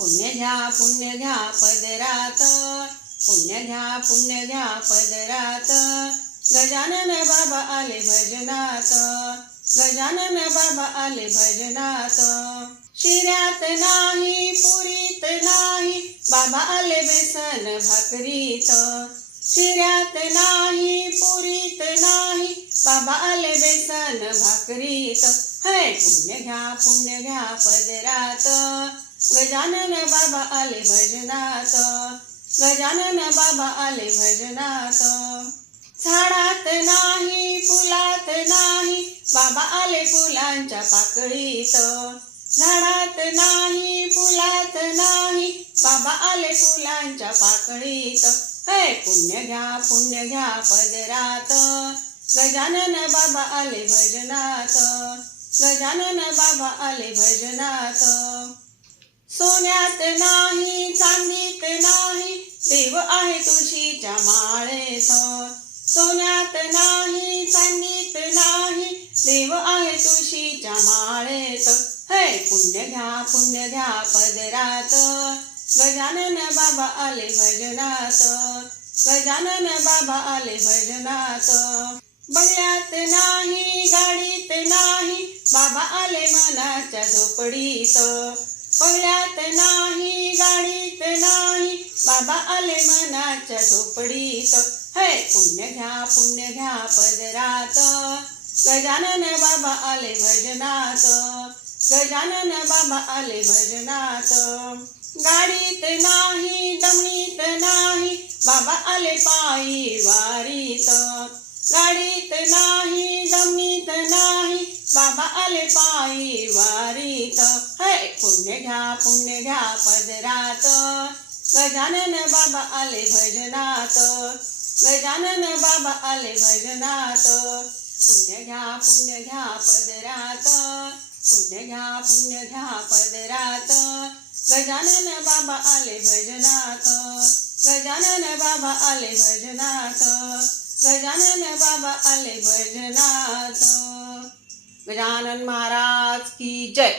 पुण्य घ्या पदरात, पुण्य घ्या पदरात। गजानन बाबा आले भजनात, गजानन बाबा आले भजनात। शिऱ्यात नाही पुरीत नाही, बाबा आले बेसन भाकरीत। शिऱ्यात नाही पुरीत नाही, बाबा आले बेसन भाकरीत। हे पुण्य घ्या पदरात, गजानन बाबा आले भजनात, गजानन बाबा आले भजनात। झाडात नाही फुलात नाही, बाबा आले फुलांच्या पाकळीत। झाडात नाही फुलात नाही, बाबा आले फुलांच्या पाकळीत। हे पुण्य घ्या पदरात, गजानन बाबा आले भजनात, गजानन बाबा आले भजनात। सोन्यात नाही चांदीत नाही, देव आहे तुळशीच्या माळेत। सोन्यात नाही चांदीत नाही, देव आहे तुळशीच्या माळेत। हे पुण्य घ्या पदरात, गजानन बाबा आले भजनात, गजानन बाबा आले भजनात। बंगल्यात नाही गाडीत नाही, बाबा आले मनाच्या झोपडीत। बंगल्यात नाही गाडीत नाही, बाबा आले मनाच्या झोपडीत। हे पुण्य घ्या पदरात, गजानन बाबा आले भजनात, गजानन बाबा आले भजनात। गाडीत नाही दमणीत नाही, बाबा आले पायी वारीत। गाडीत नाही दमणीत नाही, बाबा आले पायी वारीत। हे पुण्य घ्या पदरात, गजानन बाबा आले भजनात, गजानन बाबा आले भजनात। पुण्य घ्या पदरात, पुण्य घ्या पदरात। गजानन बाबा आले भजनात, गजानन बाबा आले भजनात, गजानन बाबा आले भजनात। गजानन महाराज की जय।